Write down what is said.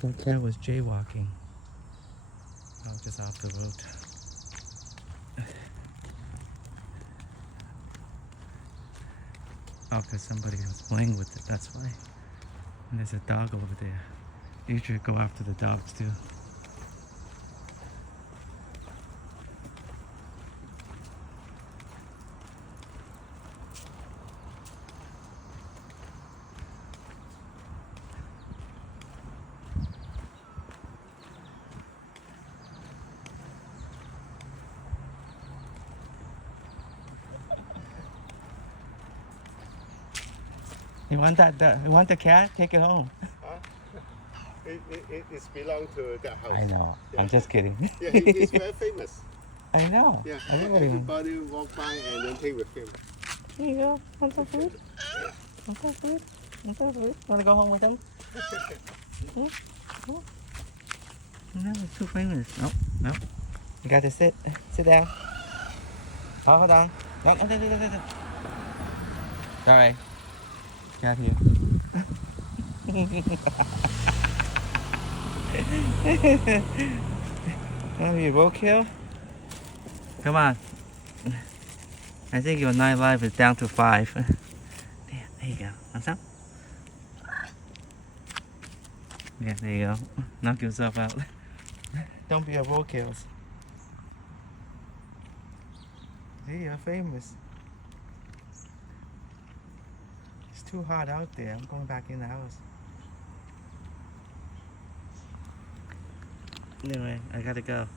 That cat was jaywalking. I was just off the road. Oh, because somebody was playing with it, that's why. And there's a dog over there. You should go after the dogs too. You want you want the cat? Take it home. It belongs to that house. I know. Yeah. I'm just kidding. Yeah, he's very famous. I know. Yeah, I know. everybody walk by and then play with him. Here you go. Want some food? Want some food? Want some food? Want to go home with him? No, it's too famous. Nope, nope. You got to sit. Sit down. Oh, hold on. No, no, no, no, no, no. Sorry. Got here. Oh, you roadkill? Come on. I think your night life is down to 5. There you go. Want some? Yeah, there you go. Knock yourself out. Don't be a roadkill. Hey, you're famous. It's too hot out there. I'm going back in the house. Anyway, I gotta go.